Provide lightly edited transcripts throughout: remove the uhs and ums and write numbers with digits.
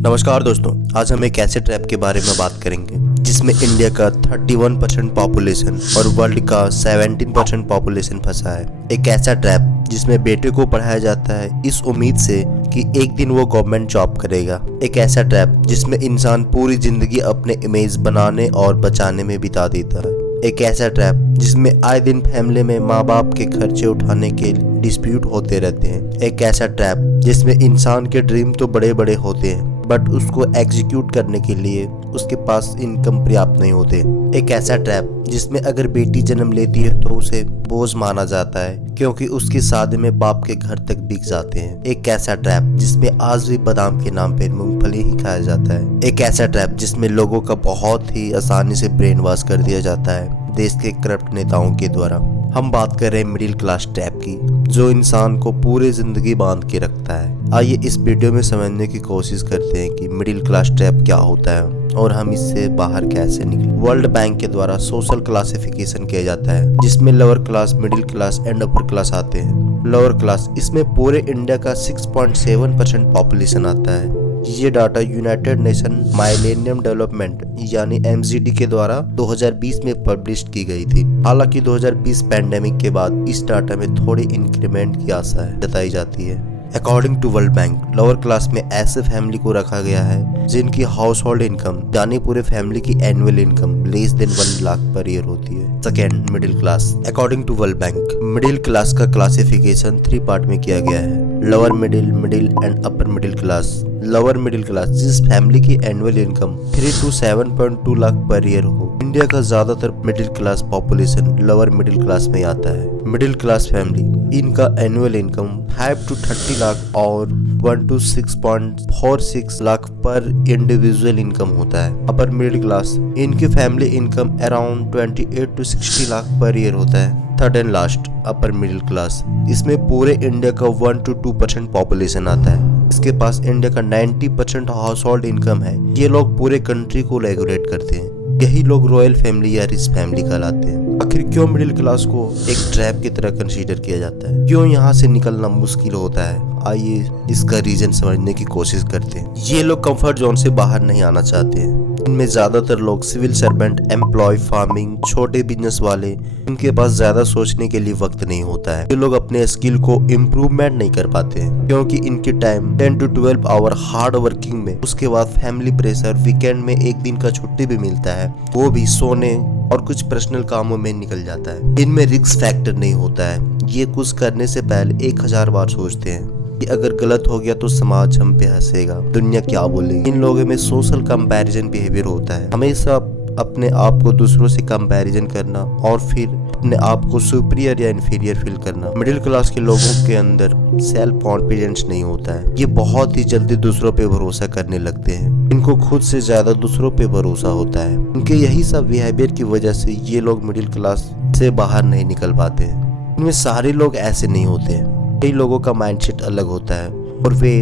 नमस्कार दोस्तों, आज हम एक ऐसे ट्रैप के बारे में बात करेंगे जिसमें इंडिया का 31% पॉपुलेशन और वर्ल्ड का 17% पॉपुलेशन फंसा है। एक ऐसा ट्रैप जिसमें बेटे को पढ़ाया जाता है इस उम्मीद से कि एक दिन वो गवर्नमेंट जॉब करेगा। एक ऐसा ट्रैप जिसमें इंसान पूरी जिंदगी अपने इमेज बनाने और बचाने में बिता देता है। एक ऐसा ट्रैप जिसमें आए दिन फैमिली में माँ बाप के खर्चे उठाने के डिस्प्यूट होते रहते हैं। एक ऐसा ट्रैप जिसमें इंसान के ड्रीम तो बड़े बड़े होते हैं बट उसको एग्जीक्यूट करने के लिए उसके पास इनकम पर्याप्त नहीं होते। एक ऐसा ट्रैप जिसमें अगर बेटी जन्म लेती है तो उसे बोझ माना जाता है क्योंकि उसकी शादी में बाप के घर तक बिक जाते हैं। एक ऐसा ट्रैप जिसमें आज भी बादाम के नाम पे मूंगफली ही खाया जाता है। एक ऐसा ट्रैप जिसमें लोगों का बहुत ही आसानी से ब्रेन वॉश कर दिया जाता है देश के करप्ट नेताओं के द्वारा। हम बात कर रहे हैं मिडिल क्लास ट्रैप की, जो इंसान को पूरी जिंदगी बांध के रखता है। आइए इस वीडियो में समझने की कोशिश करते हैं कि मिडिल क्लास ट्रैप क्या होता है और हम इससे बाहर कैसे निकलें। वर्ल्ड बैंक के द्वारा सोशल क्लासिफिकेशन किया जाता है जिसमें lower class, middle class and upper class आते हैं। लोअर क्लास इसमें पूरे इंडिया का 6.7% पॉपुलेशन आता है। ये डाटा यूनाइटेड नेशन माइलेनियम डेवलपमेंट यानी MCD के द्वारा 2020 में पब्लिश की गई थी। हालांकि 2020 पैंडेमिक के बाद इस डाटा में थोड़ी इंक्रीमेंट की आशा जताई जाती है। According to World Bank, lower class में ऐसे फैमिली को रखा गया है जिनकी हाउस होल्ड इनकम यानी पूरे फैमिली की annual income less than 1 lakh per year होती है। Second, middle class. According to World Bank, middle class का क्लासिफिकेशन 3 पार्ट में किया गया है। Lower middle, middle and upper middle class. Lower middle class जिस फैमिली की annual income 3 to 7.2 lakh per year हो। इंडिया का ज्यादातर middle class population lower middle class में आता है। मिडिल क्लास फैमिली इनका एनुअल इनकम 5 to 30 लाख और 1 to 6.46 लाख पर इंडिविजुअल इनकम होता है। अपर मिडिल क्लास इनकी family income around 28 to 60 lakh per year होता है। Third and last, upper middle class. इसमें पूरे इंडिया का 1 to 2% पॉपुलेशन आता है। इसके पास इंडिया का 90% हाउस होल्ड इनकम है। ये लोग पूरे कंट्री को रेगुलेट करते हैं। यही लोग रॉयल फैमिली या रिच फैमिली कहलाते हैं। आखिर क्यों मिडिल क्लास को एक ट्रैप की तरह कंसीडर किया जाता है? क्यों यहाँ से निकलना मुश्किल होता है? आइए इसका रीजन समझने की कोशिश करते हैं। ये लोग कंफर्ट जोन से बाहर नहीं आना चाहते हैं। इनमें ज्यादातर लोग सिविल सर्वेंट, एम्प्लॉय, फार्मिंग, छोटे बिजनेस वाले, इनके पास ज्यादा सोचने के लिए वक्त नहीं होता है। ये लोग अपने स्किल को इम्प्रूवमेंट नहीं कर पाते हैं क्योंकि इनकी time 10 to 12 hour hard working में, उसके बाद फैमिली प्रेशर, वीकेंड में 1 दिन का छुट्टी भी मिलता है, वो भी सोने और कुछ पर्सनल कामों में निकल जाता है। इनमें रिस्क फैक्टर नहीं होता है। ये कुछ करने से पहले 1000 बार सोचते हैं कि अगर गलत हो गया तो समाज हम पे हंसेगा, दुनिया क्या बोलेगी। इन लोगों में सोशल कंपैरिजन बिहेवियर होता है। हमेशा अपने आप को दूसरों से कंपैरिजन करना और फिर अपने आप को सुपीरियर या इन्फीरियर फील करना। मिडिल क्लास के लोगों के अंदर सेल्फ कॉन्फिडेंस नहीं होता है। ये बहुत ही जल्दी दूसरों पे भरोसा करने लगते हैं। इनको खुद से ज्यादा दूसरों पे भरोसा होता है। इनके यही सब बिहेवियर की वजह से ये लोग मिडिल क्लास से बाहर नहीं निकल पाते हैं। इनमें सारे लोग ऐसे नहीं होते हैं। कई लोगों का माइंडसेट अलग होता है और वे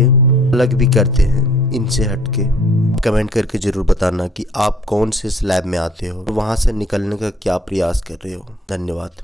अलग भी करते हैं इनसे हटके। कमेंट करके जरूर बताना कि आप कौन से स्लैब में आते हो और वहां से निकलने का क्या प्रयास कर रहे हो। धन्यवाद।